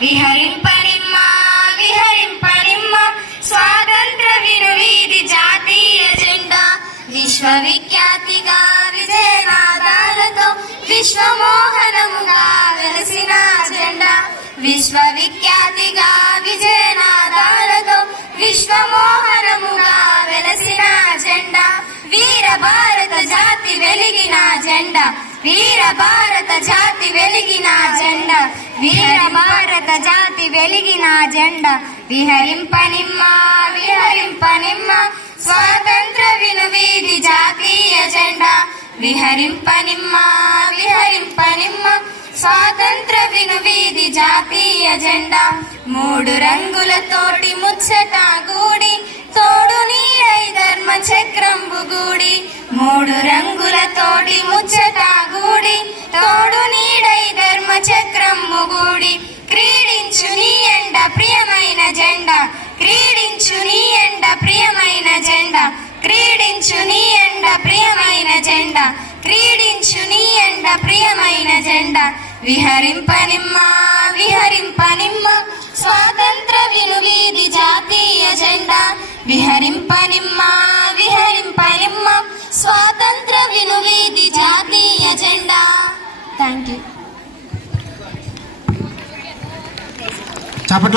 విహరింపనిమ్మ విహరింపనిమ్మ స్వాతంత్ర వినువీధి జాతీయ జెండా విశ్వవిఖ్యాతిగా విజయనాదాలతో విశ్వమోహనముగా వెలసిన జెండా విశ్వవిఖ్యాతిగా విజయనాదాలతో విశ్వమోహనముగా వెలసిన జెండా వీర భారత జాతి వెలిగిన జెండా వీర భారత జాతి వెలిగిన జెండా వీర భారత జాతి వెలిగిన జెండా విహరింపనిమ్మ విహరింపనిమ్మ స్వాతంత్ర వినువీధి జాతీయ జెండా విహరింపనిమ్మ విహరింపనిమ్మ స్వాతంత్ర వినువీధి జాతీయ జెండా మూడు రంగులతోటి ముచ్చట గూడి తోడు నీడై ధర్మ చక్రంబు గూడి మూడు రంగులతోటి ముచ్చట గూడి తోడు నీడై ధర్మ చక్రంబు గూడి క్రీడించు నీ ఎండ ప్రియమైన జెండా క్రీడించు నీ ఎండ ప్రియమైన జెండా క్రీడించు నీ ఎండ ప్రియమైన జెండా క్రీడించు నీ ఎండ ప్రియమైన జెండా విహరింపనిమ్మ విహరింపనిమ్మ స్వాతంత్ర వినువీధి జాతీయ జెండా విహరింపనిమ్మ విహరింపనిమ్మ స్వాతంత్ర వినువీధి జాతీయ జెండా. Thank you.